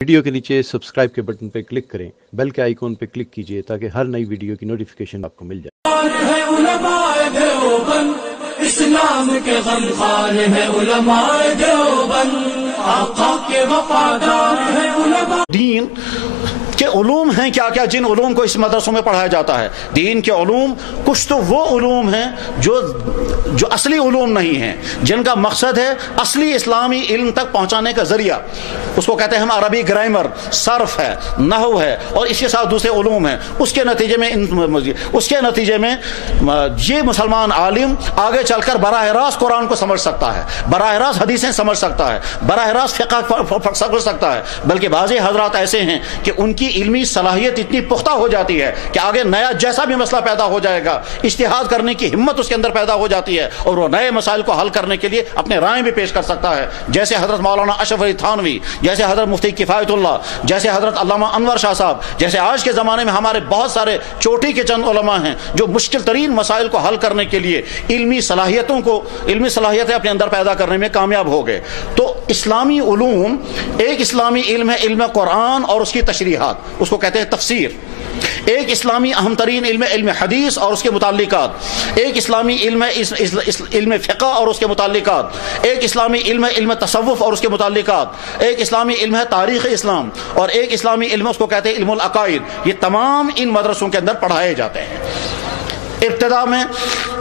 Video के नीचे subscribe के बटन पर क्लिक करें, बेल के आइकॉन पर क्लिक कीजिए ताकि हर नई वीडियो की नोटिफिकेशन आपको मिल जाए। इस्लाम के गमखार है उलमाए देवबंद, आका के वफादार है उलमा। दीन के उलूम हैं क्या क्या जिन उलूम को इस मदरसों में पढ़ाया जाता है। दीन के उलूम कुछ तो वो उलूम हैं जो असली उलूम नहीं हैं, जिनका मकसद है असली इस्लामी इल्म तक पहुंचाने का जरिया। उसको कहते हैं हम अरबी ग्रामर, सर्फ है, नहव है और इसके साथ दूसरे उलूम हैं। उसके नतीजे में ये मुसलमान आलिम आगे चलकर बराह रास्त कुरान को समझ सकता है, बराह रास्त हदीसें समझ सकता है, बराह रास्त फिक़ह समझ सकता है। बल्कि बाज़ी हज़रात ऐसे हैं कि उनकी इल्मी सलाहियत इतनी पुख्ता हो जाती है कि आगे नया जैसा भी मसला पैदा हो जाएगा, इज्तिहाद करने की हिम्मत उसके अंदर पैदा हो जाती है और वो नए मसाइल को हल करने के लिए अपने राय भी पेश कर सकता है। जैसे हजरत मौलाना अशरफ अली थानवी, जैसे हजरत मुफ्ती किफायतुल्लाह, जैसे हजरत अल्लामा अनवर शाह साहब, जैसे आज के ज़माने में हमारे बहुत सारे चोटी के चंद उलमा हैं जो मुश्किल तरीन मसाइल को हल करने के लिए इल्मी सलाहियतें अपने अंदर पैदा करने में कामयाब हो गए। तो इस्लामी उलूम, एक इस्लामी इल्म है इल्म कुरान और उसकी तशरीहात, उसको कहते हैं तफसीर। एक इस्लामी अहम तरीन इल्म हदीस और उसके मुताल्लिकात, एक इस्लामी इल्म फ़िक़्ह और उसके मुताल्लिकात, एक इस्लामी इल्म तसव्वुफ़ और उसके मुताल्लिकात, एक इस्लामी इल्म है तारीख़ इस्लाम और एक इस्लामी इल्म उसको कहते हैं इल्मुल अक़ाइद। ये तमाम इन मदरसों के अंदर पढ़ाए जाते हैं। इब्तिदा में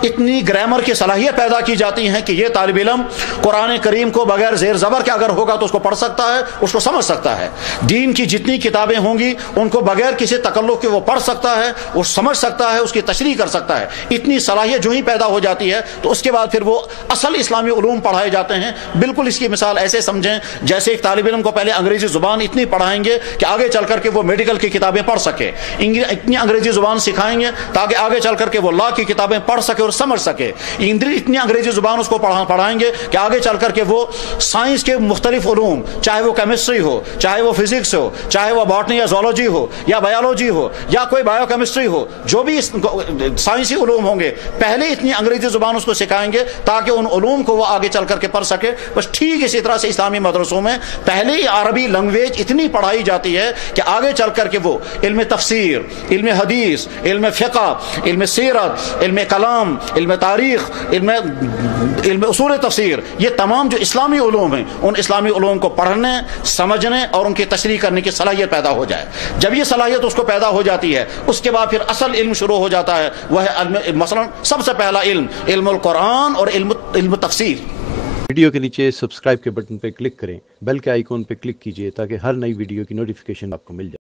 इतनी ग्रामर की सलाहियत पैदा की जाती है कि ये तालिब इल्म कुरान करीम को बगैर ज़ेर ज़बर के अगर होगा तो उसको पढ़ सकता है, उसको समझ सकता है। दीन की जितनी किताबें होंगी उनको बगैर किसी तकल्लुफ़ के वो पढ़ सकता है, वो समझ सकता है, उसकी तशरीह कर सकता है। इतनी सलाहियत जो ही पैदा हो जाती है तो उसके बाद फिर वो असल इस्लामी उलूम पढ़ाए जाते हैं। बिल्कुल इसकी मिसाल ऐसे समझें जैसे एक तालिब इल्म को पहले अंग्रेज़ी ज़ुबान इतनी पढ़ाएंगे कि आगे चल करके वो मेडिकल की किताबें पढ़ सके, इतनी अंग्रेज़ी ज़ुबान सिखाएंगे ताकि आगे चल करके वो लॉ की किताबें पढ़ सके और समझ सके। इतनी अंग्रेजी जुबान उसको पढ़ाएंगे कि आगे चल करके वो साइंस के मुख्तलिफ उलूम, चाहे वो केमिस्ट्री हो, चाहे वो फिजिक्स हो, चाहे वो बॉटनी या ज़ूलॉजी हो या बायोलॉजी हो या कोई बायोकेमिस्ट्री हो, जो भी साइंसी उलूम होंगे, पहले इतनी अंग्रेजी जुबान उसको सिखाएंगे ताकि उन उलूम को वो आगे चल करके पढ़ सके। बस ठीक इसी तरह से इस्लामी मदरसों में पहले ही अरबी लैंग्वेज इतनी पढ़ाई जाती है कि आगे चल करके वो इल्म तफसीर, इल्म हदीस, इल्म फ़िक़्ह, इल्म सीरत, इल्म कलाम, इल्म तारीख, इल्म उसूल तफसीर, ये तमाम जो इस्लामी उलूम हैं उन इस्लामी उलूम को पढ़ने, समझने और उनकी तशरीह करने की सलाहियत पैदा हो जाए। जब ये सलाहियत उसको पैदा हो जाती है उसके बाद फिर असल इल्म शुरू हो जाता है। वह है मसलन सबसे पहला इल्म इल्मुल कुरान और इल्म तफसीर। वीडियो के नीचे सब्सक्राइब के बटन पर क्लिक करें, बेल के आइकॉन पर क्लिक कीजिए ताकि हर नई वीडियो की नोटिफिकेशन आपको मिल जाए।